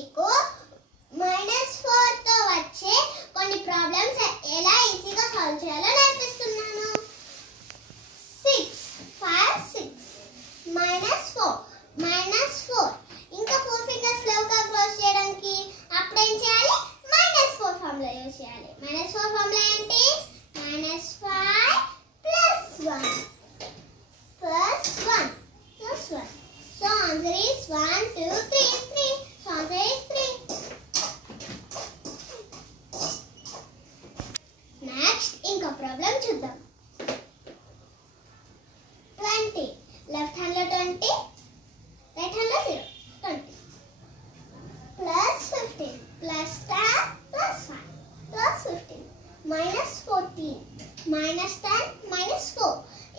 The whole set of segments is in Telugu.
మీకు -4 తో వచ్చే కొన్ని ప్రాబ్లమ్స్ ఎలా ఈజీగా సాల్వ్ చేయాలో నేర్పిస్తున్నాను. 6 5 6 -4 ఇంకా 4 ఫింగర్స్ స్లోగా క్లోజ్ చేయడానికి అప్పుడు ఏం చేయాలి? -4 ఫార్ములా యూజ్ చేయాలి. -4 ఫార్ములా ఏంటి? -5 + 1 + 1. So answer is 1 2 3 3. So answer is 3. Next ఇంకో ప్రాబ్లం చూద్దాం. 20 లెఫ్ట్ హ్యాండ్ లో 20 రైట్ హ్యాండ్ లో 0 20 +15 +10 +5 +15 -14 -10 -4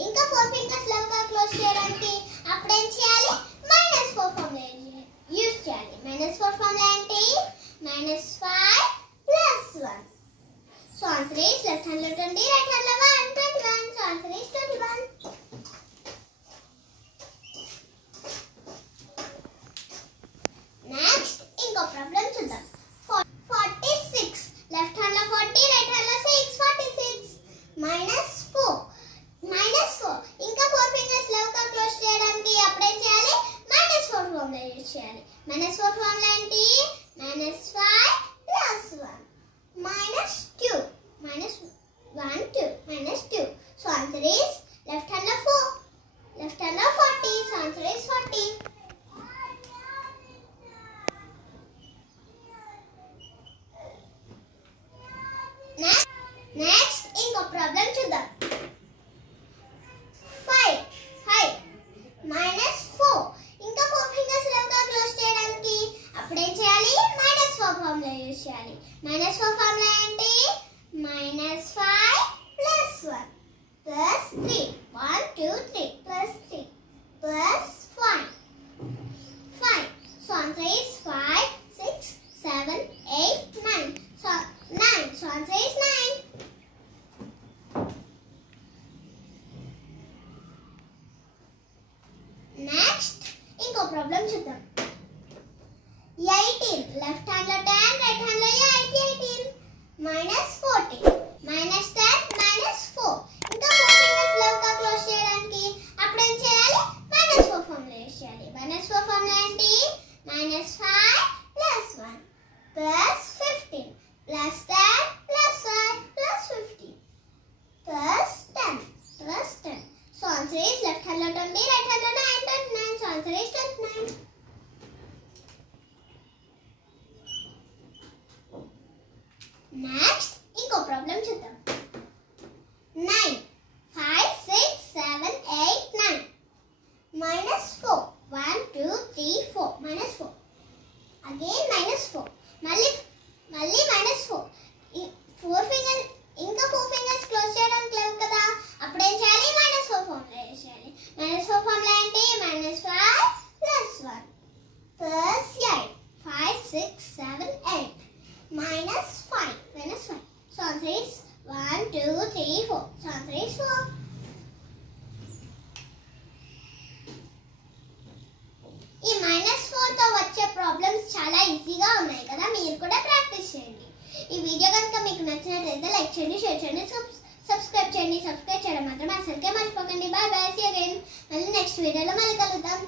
ఇంకా 4 ఫింగర్స్ లెవెల్గా క్లోజ్ చేయడానికి అప్పుడు ఏం చేయాలి? -4 ఫార్ములా యూజ్ చేయాలి. -4 ఫార్ములా ఏంటి? -5 + 1. So answer is left hand లో 20 right hand లో 1 21. So answer is 21. Next ఇంకో ప్రాబ్లం చూద్దాం. 46 లెఫ్ట్ హ్యాండ్ లో 40 రైట్ హ్యాండ్ లో 6 46 -4 ఇంకా 4 ఫింగర్స్ లెవెల్గా క్లోజ్ చేయడానికి అప్పుడు ఏం చేయాలి? -4 ఫార్ములా యూజ్ చేయాలి. -4 ఫార్ములా ఏంటి? -5 + 1 -2 -1 2 So answer is left hand లో 4 left hand లో 40. So answer is 40. Next ఇంకో ప్రాబ్లం చూద్దాం. 5 -4 ఇంకా 4 ఫింగర్స్ లెవెల్గా క్లోజ్ చేయడానికి అప్పుడు ఏం చేయాలి? -4 ఫార్ములా యూజ్ చేయాలి. -4 ఫార్ములా ఏంటి? -5 + 1 + 3 1 2 3 +3 +5 So answer is 5 6 7 8 9 So answer is 9. Next ఇంకో ప్రాబ్లం చూద్దాం. 18 లెఫ్ట్ హ్యాండ్ లో 10 రైట్ హ్యాండ్ లో 8 18 -14 -10 -4 ఇంకా 4 ఫింగర్స్ లెవెల్గా క్లోజ్ చేయడానికి అప్పుడు ఏం చేయాలి? -4 ఫార్ములా యూజ్ చేయాలి. -4 ఫార్ములా ఏంటి? -5 + 1 +15 +10 +5 +15 +10 So answer is left hand lo 20 right hand lo 9 29 So answer is 29. Next ఇంకో ప్రాబ్లం చూద్దాం. 9 5 6 7 8 9 -4 1 2 3 4 -4 again -4 మళ్ళీ -4 4 ఫింగర్ ఇంకా 4 ఫింగర్స్ క్లోజ్ చేయడానికి లేవు కదా అప్పుడు ఏం చేయాలి? -4 ఫార్ములా యూజ్ చేయాలి. -4 ఫార్ములా ఏంటి? -5 + 1 +8 5 6 7 8 -5 So answer is 1 2 3 4 So answer is 4. ఈ -4 తో వచ్చే ప్రాబ్లమ్స్ చాలా ఈజీగా ఉన్నాయి కదా, మీరు కూడా ప్రాక్టీస్ చేయండి. ఈ వీడియో కనుక మీకు నచ్చినట్లయితే లైక్ చేయండి, షేర్ చేయండి, సబ్స్క్రైబ్ చేయడం మాత్రం అసలుకే మర్చిపోకండి. Bye bye, see you again. మళ్ళీ నెక్స్ట్ వీడియోలో మళ్ళీ కలుద్దాం.